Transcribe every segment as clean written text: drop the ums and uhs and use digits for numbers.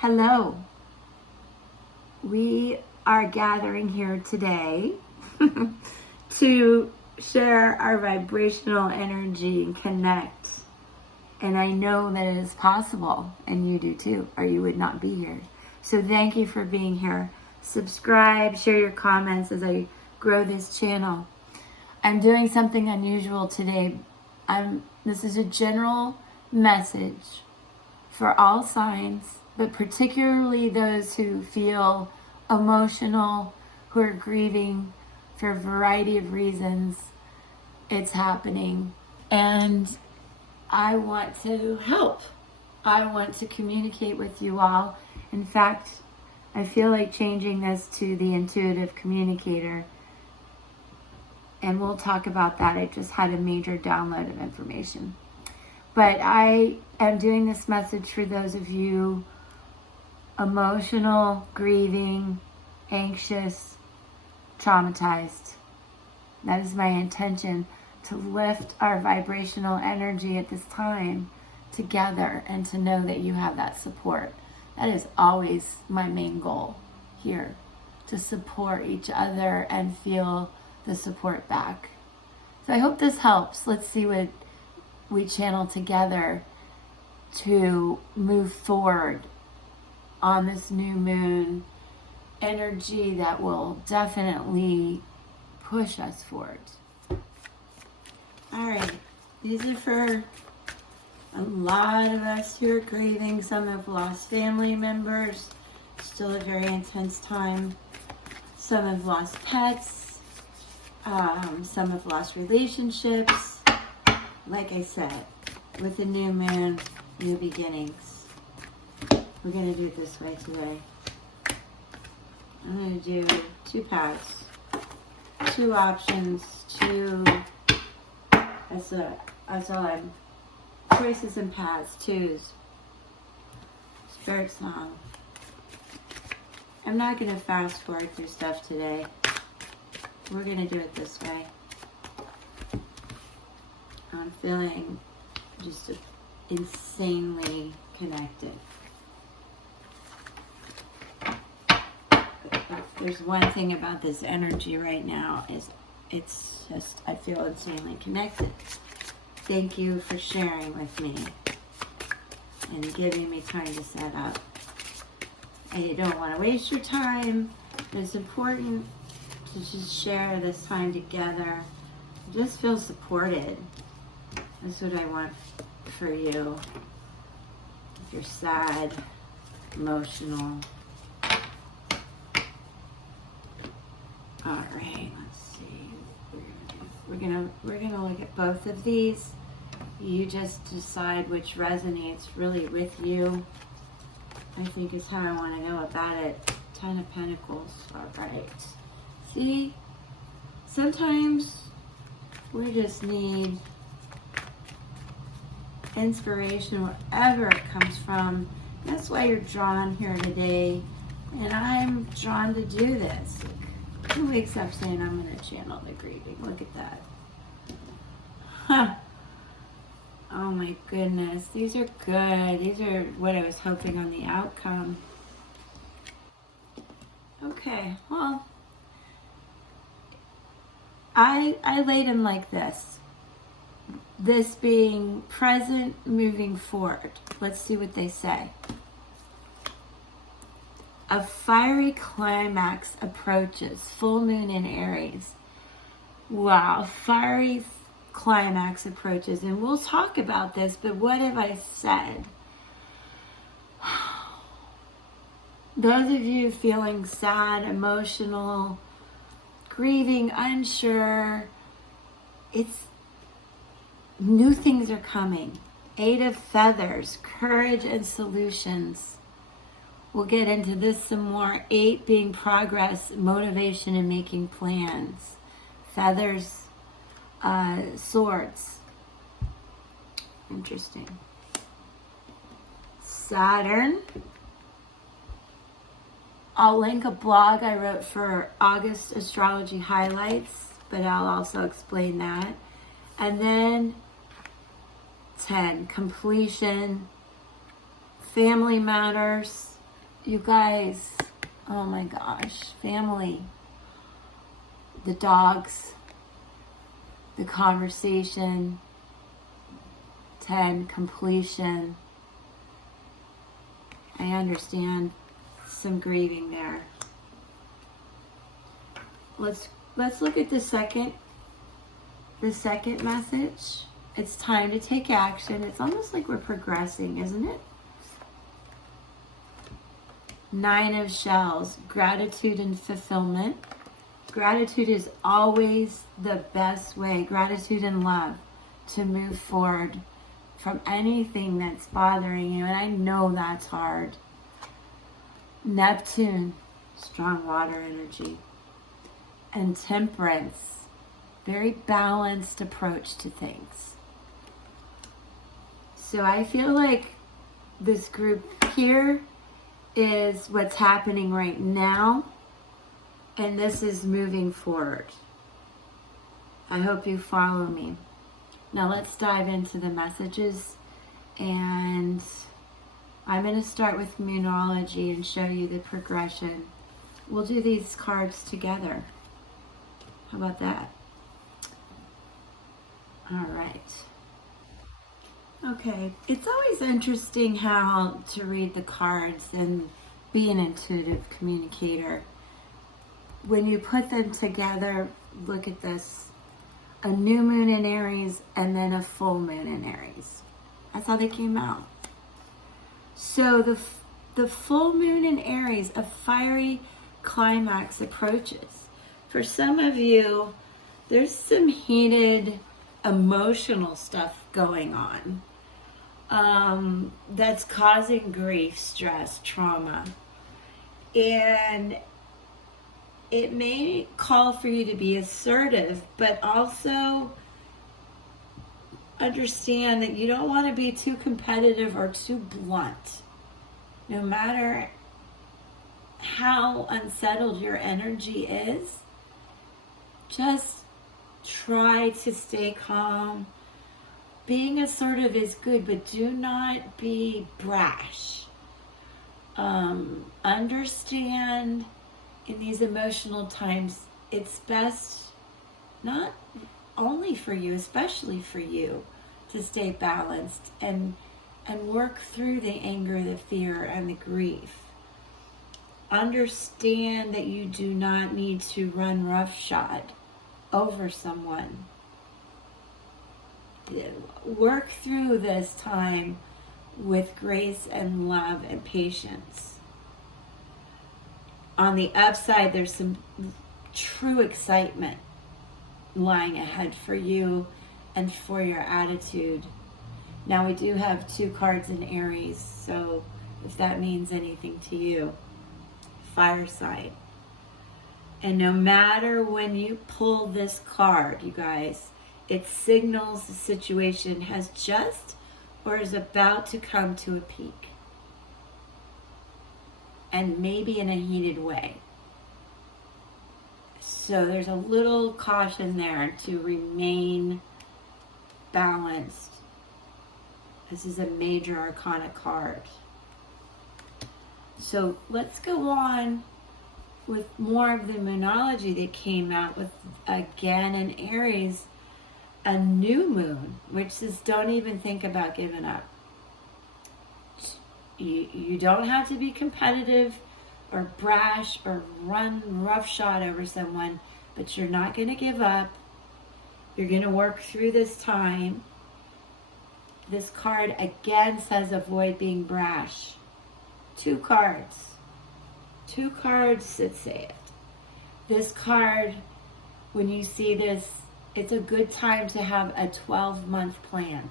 Hello. We are gathering here today to share our vibrational energy and connect. And I know that it is possible, and you do too, or you would not be here. So thank you for being here. Subscribe, share your comments as I grow this channel. I'm doing something unusual today. This is a general message for all signs, but particularly those who feel emotional, who are grieving for a variety of reasons. It's happening. And I want to help. I want to communicate with you all. In fact, I feel like changing this to the intuitive communicator. And we'll talk about that. I just had a major download of information. But I am doing this message for those of you emotional, grieving, anxious, traumatized. That is my intention, to lift our vibrational energy at this time together and to know that you have that support. That is always my main goal here, to support each other and feel the support back. So I hope this helps. Let's see what we channel together to move forward on this new moon energy that will definitely push us forward. All right, these are for a lot of us who are grieving. Some have lost family members, still a very intense time. Some have lost pets. Some have lost relationships. Like I said, with the new moon, new beginnings. We're going to do it this way today. I'm going to do 2 paths, 2 options, 2, that's all I'm, choices and paths, 2s. Spirit song. I'm not going to fast forward through stuff today. We're going to do it this way. I'm feeling just insanely connected. There's one thing about this energy right now is it's just, I feel insanely connected. Thank you for sharing with me and giving me time to set up. I don't want to waste your time. It's important to just share this time together. Just feel supported. That's what I want for you. If you're sad, emotional. All right, let's see. We're gonna look at both of these. You just decide which resonates really with you. I think is how I want to go about it. 10 of Pentacles. All right. See, sometimes we just need inspiration wherever it comes from. That's why you're drawn here today, and I'm drawn to do this. Who wakes up saying I'm going to channel the grieving? Look at that. Huh. Oh my goodness. These are good. These are what I was hoping on the outcome. Okay, well, I laid them like this. This being present, moving forward. Let's see what they say. A fiery climax approaches. Full moon in Aries. Wow, fiery climax approaches. And we'll talk about this, but what have I said? Those of you feeling sad, emotional, grieving, unsure, it's new things are coming. 8 of Feathers, courage and solutions. We'll get into this some more. 8 being progress, motivation, and making plans. Feathers, Swords. Interesting. Saturn. I'll link a blog I wrote for August Astrology Highlights, but I'll also explain that. And then 10, completion, family matters, You guys, oh my gosh, family, the dogs, the conversation, 10, completion. I understand some grieving there. Let's look at the second message. It's time to take action. It's almost like we're progressing, isn't it? 9 of shells, gratitude and fulfillment. Gratitude is always the best way, gratitude and love, to move forward from anything that's bothering you. And I know that's hard. Neptune, strong water energy. And temperance, very balanced approach to things. So I feel like this group here is what's happening right now, and this is moving forward. I hope you follow me. Now let's dive into the messages, and I'm going to start with Moonology and show you the progression. We'll do these cards together. How about that? All right. Okay, it's always interesting how to read the cards and be an intuitive communicator. When you put them together, look at this. A new moon in Aries and then a full moon in Aries. That's how they came out. So the full moon in Aries, a fiery climax approaches. For some of you, there's some heated emotional stuff going on that's causing grief, stress, trauma. And it may call for you to be assertive, but also understand that you don't want to be too competitive or too blunt. No matter how unsettled your energy is, just try to stay calm. Being assertive is good, but do not be brash. Understand in these emotional times, it's best, not only for you, especially for you, to stay balanced and work through the anger, the fear, and the grief. Understand that you do not need to run roughshod over someone. Work through this time with grace and love and patience. On the upside, there's some true excitement lying ahead for you and for your attitude. Now we do have 2 cards in Aries, so if that means anything to you, fire sign. And no matter when you pull this card, you guys, it signals the situation has just or is about to come to a peak. And maybe in a heated way. So there's a little caution there to remain balanced. This is a major arcana card. So let's go on with more of the Moonology that came out with, again, in Aries, a new moon, which says don't even think about giving up. You don't have to be competitive or brash or run roughshod over someone, but you're not going to give up. You're going to work through this time. This card again says avoid being brash. 2 cards. 2 cards that say it. This card, when you see this, it's a good time to have a 12-month plan.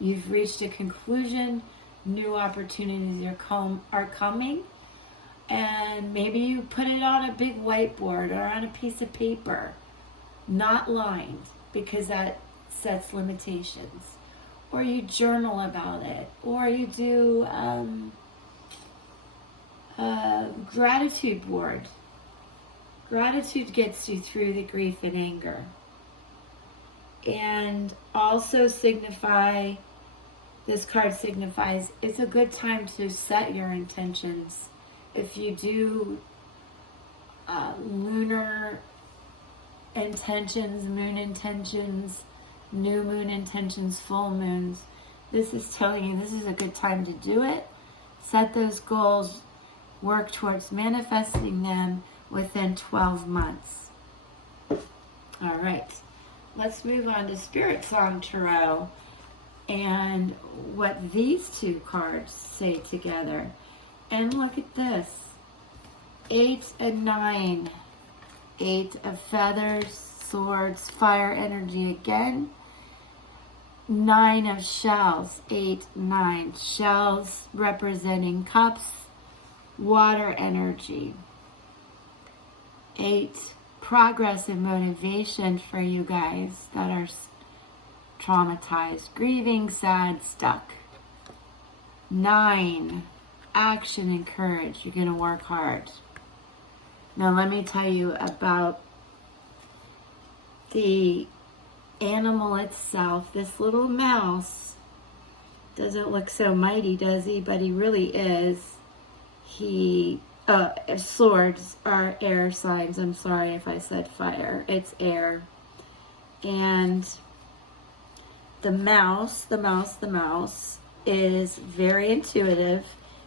You've reached a conclusion. New opportunities are coming. And maybe you put it on a big whiteboard or on a piece of paper, not lined, because that sets limitations. Or you journal about it. Or you do gratitude board. Gratitude gets you through the grief and anger. And also signify This card signifies it's a good time to set your intentions. If you do lunar intentions, moon intentions, new moon intentions, full moons, this is telling you this is a good time to do it. Set those goals, work towards manifesting them within 12 months. All right, let's move on to Spirit Song Tarot and what these two cards say together. And look at this. 8 and 9. 8 of feathers, swords, fire energy again. 9 of shells. 8, 9. Shells representing cups, water energy. 8, progress and motivation for you guys that are traumatized, grieving, sad, stuck. 9, action and courage. You're going to work hard. Now let me tell you about the animal itself. This little mouse doesn't look so mighty, does he? But he really is. Swords are air signs. I'm sorry if I said fire. It's air. And the mouse is very intuitive.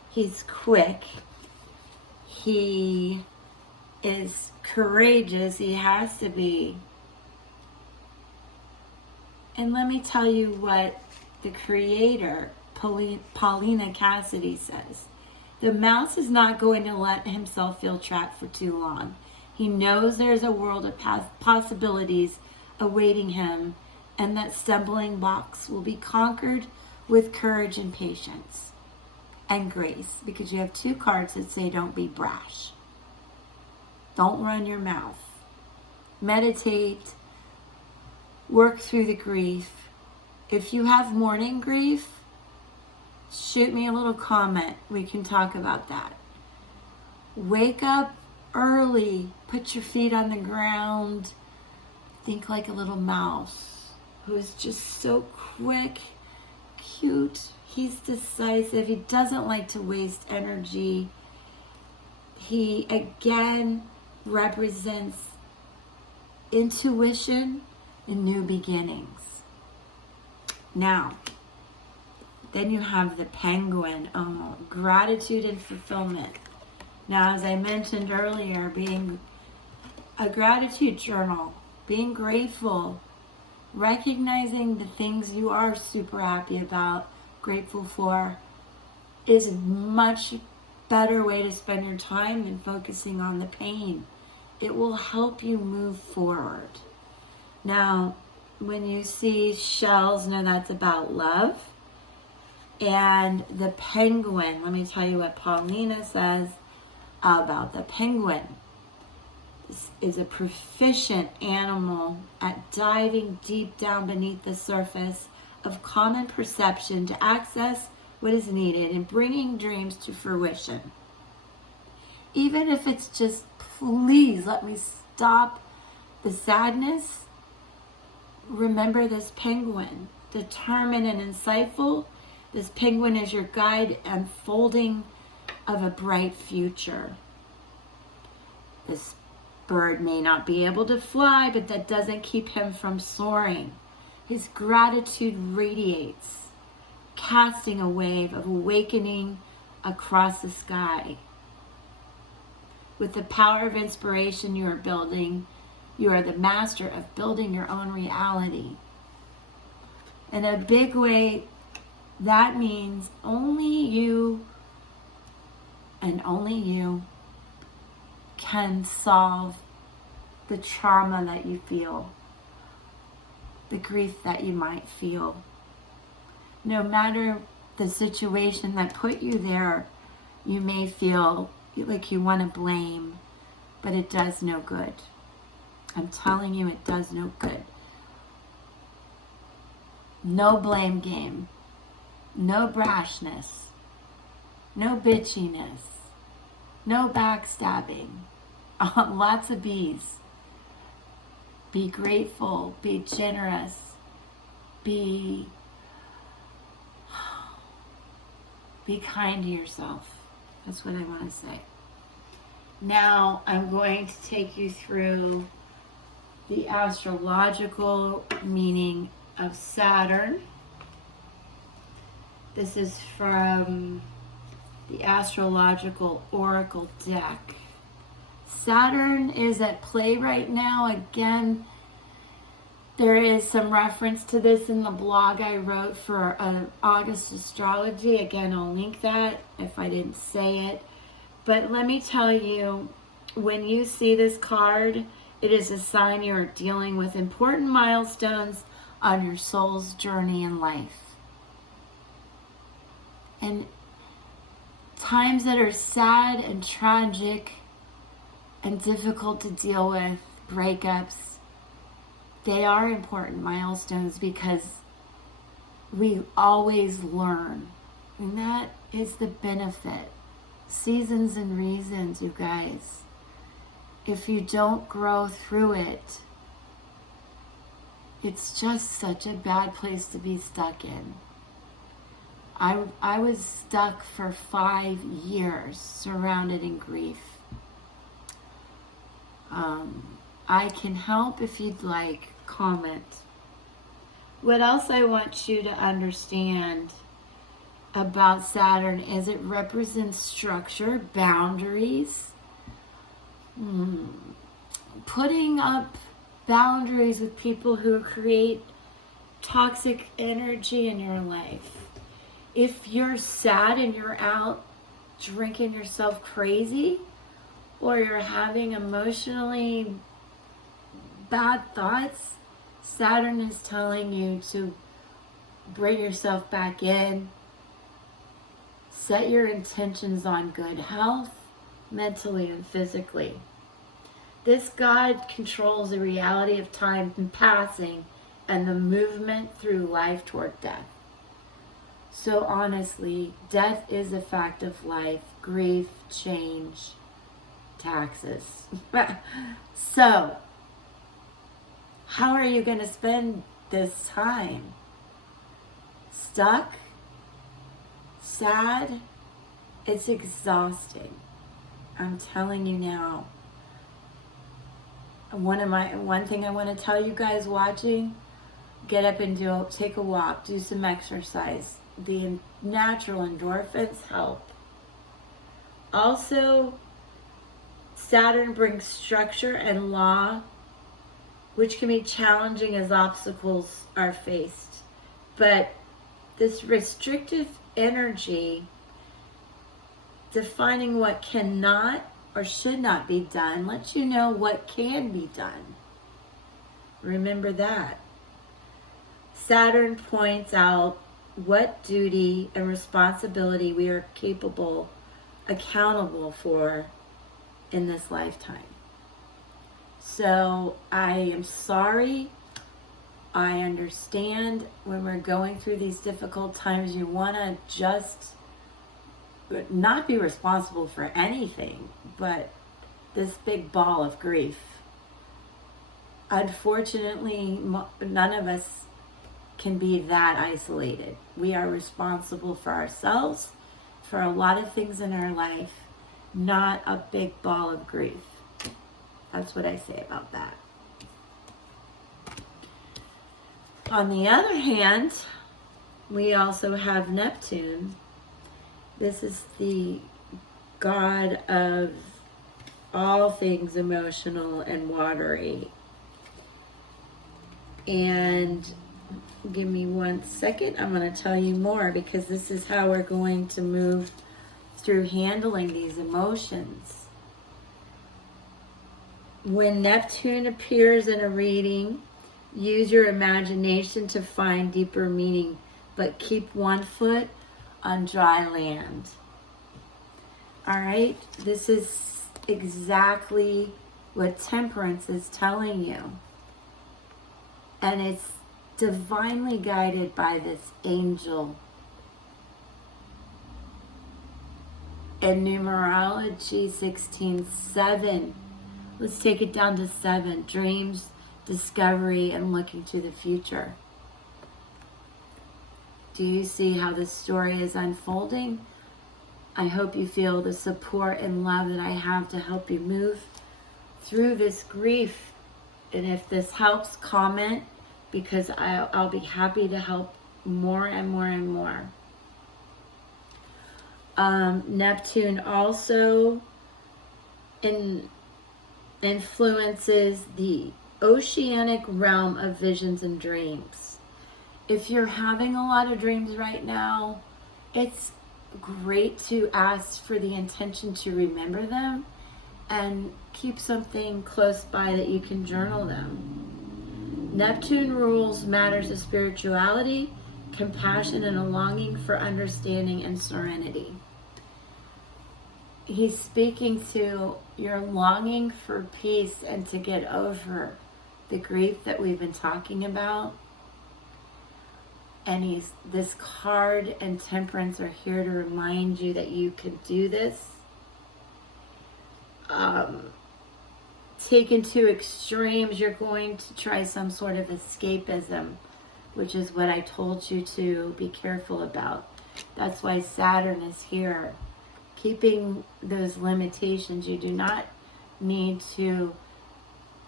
He's quick. He is courageous. He has to be. And let me tell you what the creator, Paulina Cassidy, says. The mouse is not going to let himself feel trapped for too long. He knows there's a world of possibilities awaiting him, and that stumbling blocks will be conquered with courage and patience and grace, because you have two cards that say don't be brash. Don't run your mouth. Meditate. Work through the grief. If you have mourning grief, shoot me a little comment. We can talk about that. Wake up early. Put your feet on the ground. Think like a little mouse who is just so quick, cute. He's decisive. He doesn't like to waste energy. He, again, represents intuition and new beginnings. Now, then you have the penguin. Oh, gratitude and fulfillment. Now, as I mentioned earlier, being a gratitude journal, being grateful, recognizing the things you are super happy about, grateful for, is a much better way to spend your time than focusing on the pain. It will help you move forward. Now, when you see shells, know that's about love. And the penguin, let me tell you what Paulina says about the penguin. This is a proficient animal at diving deep down beneath the surface of common perception to access what is needed and bringing dreams to fruition. Even if it's just, please let me stop the sadness. Remember this penguin, determined and insightful. This penguin is your guide unfolding of a bright future. This bird may not be able to fly, but that doesn't keep him from soaring. His gratitude radiates, casting a wave of awakening across the sky. With the power of inspiration you are building, you are the master of building your own reality. In a big way, that means only you and only you can solve the trauma that you feel, the grief that you might feel. No matter the situation that put you there, you may feel like you want to blame, but it does no good. I'm telling you, it does no good. No blame game. No brashness. No bitchiness. No backstabbing. Lots of B's. Be grateful. Be generous. Be Be kind to yourself. That's what I want to say. Now I'm going to take you through the astrological meaning of Saturn. This is from the Astrological Oracle deck. Saturn is at play right now. Again, there is some reference to this in the blog I wrote for August Astrology. Again, I'll link that if I didn't say it. But let me tell you, when you see this card, it is a sign you are dealing with important milestones on your soul's journey in life. And times that are sad and tragic and difficult to deal with, breakups, they are important milestones because we always learn. And that is the benefit. Seasons and reasons, you guys. If you don't grow through it, it's just such a bad place to be stuck in. I was stuck for 5 years, surrounded in grief. I can help if you'd like. Comment. What else I want you to understand about Saturn is it represents structure, boundaries, putting up boundaries with people who create toxic energy in your life. If you're sad and you're out drinking yourself crazy, or you're having emotionally bad thoughts, Saturn is telling you to bring yourself back in, set your intentions on good health, mentally and physically. This God controls the reality of time and passing and the movement through life toward death. So honestly, death is a fact of life, grief, change, taxes. So, how are you going to spend this time? Stuck? Sad? It's exhausting. I'm telling you now. One thing I want to tell you guys watching, get up and take a walk, do some exercise. The natural endorphins help. Also, Saturn brings structure and law, which can be challenging as obstacles are faced. But this restrictive energy, defining what cannot or should not be done, lets you know what can be done. Remember that. Saturn points out what duty and responsibility we are accountable for in this lifetime. So I am sorry. I understand when we're going through these difficult times, you want to just not be responsible for anything, but this big ball of grief. Unfortunately, none of us can be that isolated. We are responsible for ourselves, for a lot of things in our life, not a big ball of grief. That's what I say about that. On the other hand, we also have Neptune. This is the god of all things emotional and watery. And give me 1 second. I'm going to tell you more because this is how we're going to move through handling these emotions. When Neptune appears in a reading, use your imagination to find deeper meaning, but keep one foot on dry land. All right? This is exactly what Temperance is telling you. And it's divinely guided by this angel. In numerology 16:7, let's take it down to 7. Dreams, discovery, and looking to the future. Do you see how this story is unfolding? I hope you feel the support and love that I have to help you move through this grief. And if this helps, comment, because I'll be happy to help more and more and more. Neptune also influences the oceanic realm of visions and dreams. If you're having a lot of dreams right now, it's great to ask for the intention to remember them and keep something close by that you can journal them. Neptune rules matters of spirituality, compassion, and a longing for understanding and serenity. He's speaking to your longing for peace and to get over the grief that we've been talking about. And this card and Temperance are here to remind you that you can do this. Taken to extremes, you're going to try some sort of escapism, which is what I told you to be careful about. That's why Saturn is here. Keeping those limitations. You do not need to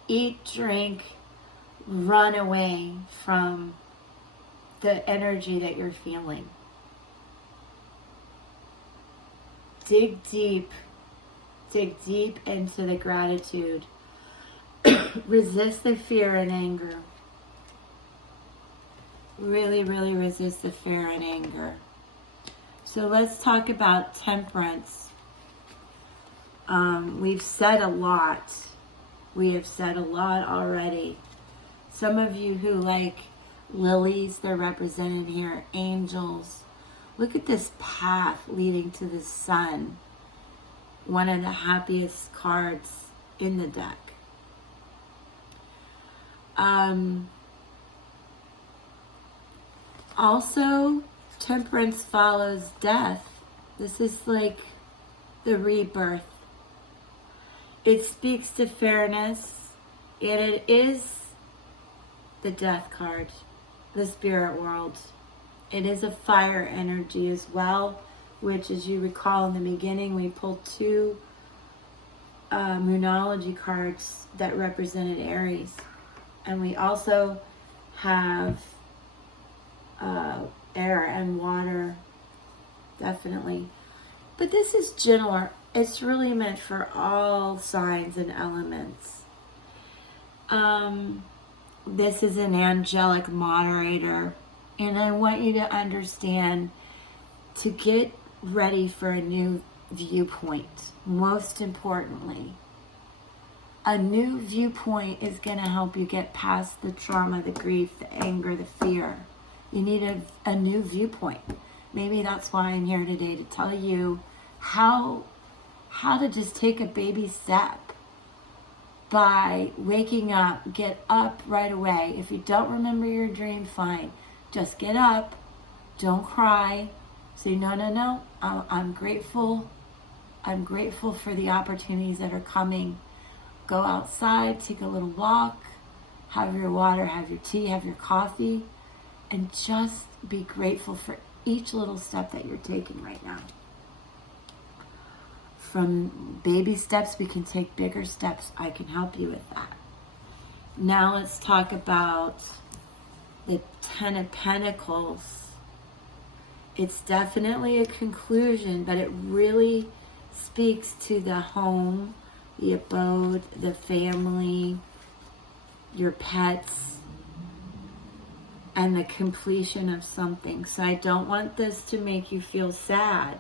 eat, drink, run away from the energy that you're feeling. Dig deep into the gratitude. Resist the fear and anger. Really, really resist the fear and anger. So let's talk about Temperance. We've said a lot. We have said a lot already. Some of you who like lilies, they're represented here, angels. Look at this path leading to the sun. One of the happiest cards in the deck. Also, Temperance follows death. This is like the rebirth. It speaks to fairness, and it is the death card, the spirit world. It is a fire energy as well, which, as you recall in the beginning, we pulled two Moonology cards that represented Aries. And we also have air and water, definitely. But this is gentler. It's really meant for all signs and elements. This is an angelic moderator. And I want you to understand to get ready for a new viewpoint. Most importantly, a new viewpoint is going to help you get past the trauma, the grief, the anger, the fear. You need a new viewpoint. Maybe that's why I'm here today, to tell you how to just take a baby step by waking up. Get up right away. If you don't remember your dream, fine. Just get up. Don't cry. Say, no. I'm grateful. I'm grateful for the opportunities that are coming. Go outside, take a little walk, have your water, have your tea, have your coffee, and just be grateful for each little step that you're taking right now. From baby steps, we can take bigger steps. I can help you with that. Now let's talk about the Ten of Pentacles. It's definitely a conclusion, but it really speaks to the home, the abode, the family, your pets, and the completion of something. So I don't want this to make you feel sad,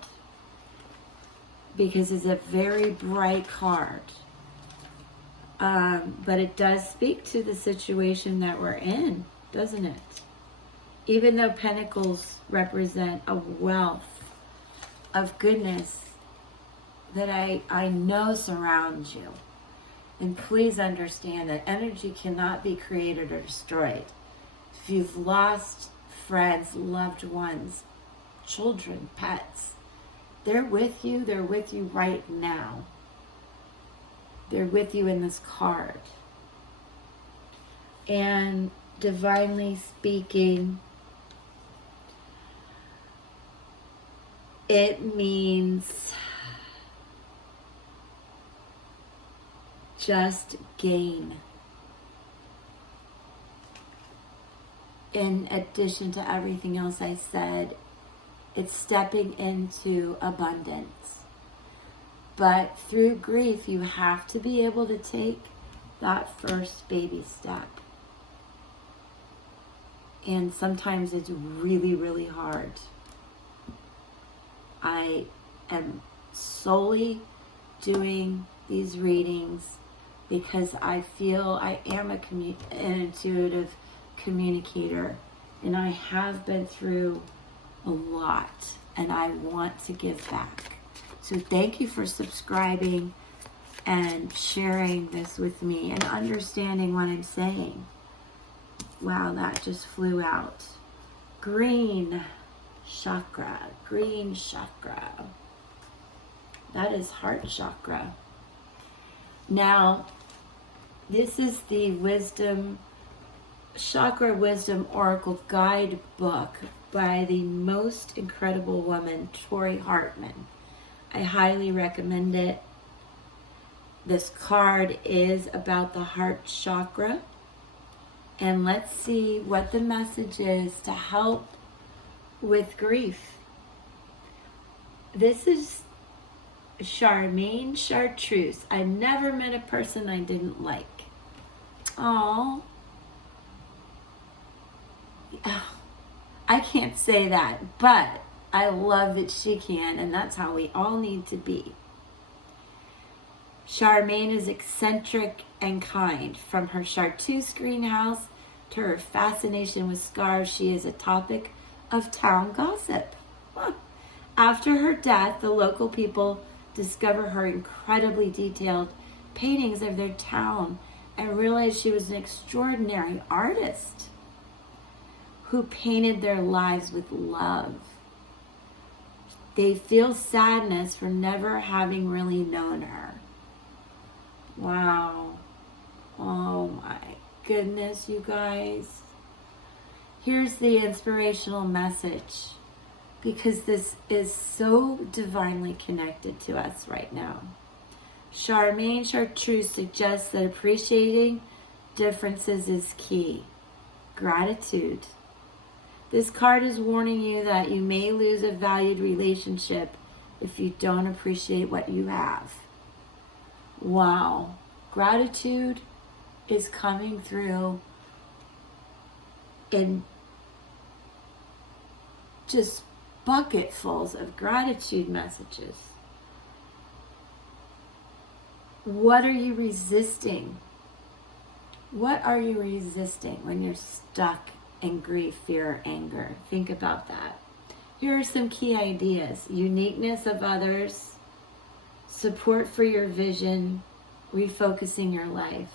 because it's a very bright card. But it does speak to the situation that we're in, doesn't it? Even though Pentacles represent a wealth of goodness that I know surrounds you. And please understand that energy cannot be created or destroyed. If you've lost friends, loved ones, children, pets, they're with you right now. They're with you in this card. And divinely speaking, It means just gain. In addition to everything else I said, it's stepping into abundance. But through grief, you have to be able to take that first baby step. And sometimes it's really, really hard. I am solely doing these readings because I feel I am an intuitive communicator, and I have been through a lot, and I want to give back. So thank you for subscribing and sharing this with me and understanding what I'm saying. Wow, that just flew out. Green chakra, green chakra. That is heart chakra. Now, this is the Chakra Wisdom Oracle Guidebook by the most incredible woman, Tori Hartman. I highly recommend it. This card is about the heart chakra. And let's see what the message is to help with grief. This is Charmaine Chartreuse. I never met a person I didn't like. Oh, I can't say that, but I love that she can, and that's how we all need to be. Charmaine is eccentric and kind. From her Chartreuse greenhouse to her fascination with scarves, she is a topic of town gossip. After her death, the local people discover her incredibly detailed paintings of their town and realize she was an extraordinary artist who painted their lives with love. They feel sadness for never having really known her. Wow. Oh my goodness, you guys. Here's the inspirational message, because this is so divinely connected to us right now. Charmaine Chartreuse suggests that appreciating differences is key. Gratitude. This card is warning you that you may lose a valued relationship if you don't appreciate what you have. Wow. Gratitude is coming through in just bucketfuls of gratitude messages. What are you resisting? What are you resisting when you're stuck in grief, fear, or anger? Think about that. Here are some key ideas. Uniqueness of others, support for your vision, refocusing your life,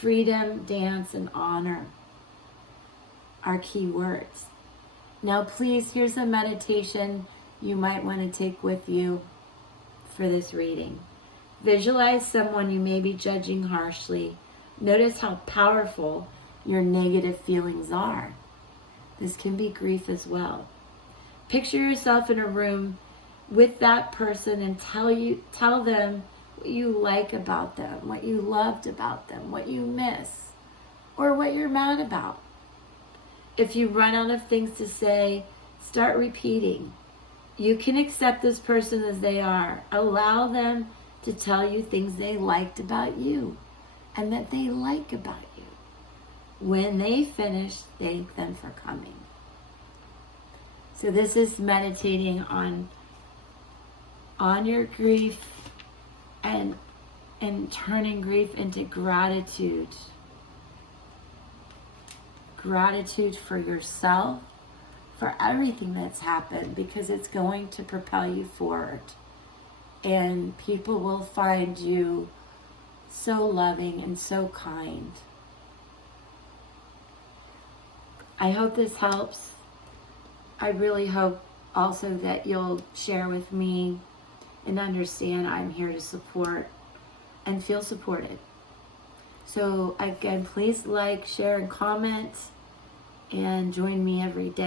freedom, dance, and honor are key words. Now please, here's a meditation you might want to take with you for this reading. Visualize someone you may be judging harshly. Notice how powerful your negative feelings are. This can be grief as well. Picture yourself in a room with that person and tell them what you like about them, what you loved about them, what you miss, or what you're mad about. If you run out of things to say, start repeating. You can accept this person as they are. Allow them to tell you things they liked about you and that they like about you. When they finish, thank them for coming. So this is meditating on your grief and turning grief into gratitude. Gratitude for yourself, for everything that's happened, because it's going to propel you forward. And people will find you so loving and so kind. I hope this helps. I really hope also that you'll share with me and understand I'm here to support and feel supported. So again, please like, share, and comment, and join me every day.